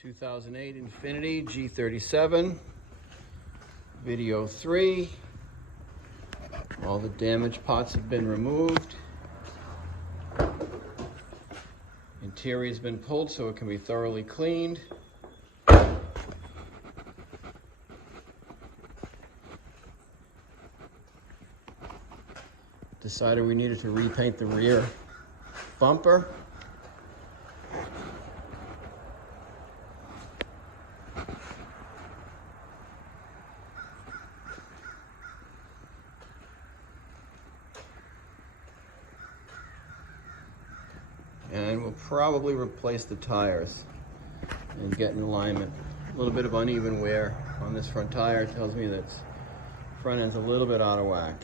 2008 Infinity G37, video 3. All the damaged parts have been removed. Interior has been pulled so it can be thoroughly cleaned. Decided we needed to repaint the rear bumper. And we'll probably replace the tires and get in alignment. A little bit of uneven wear on this front tire tells me that front end's a little bit out of whack.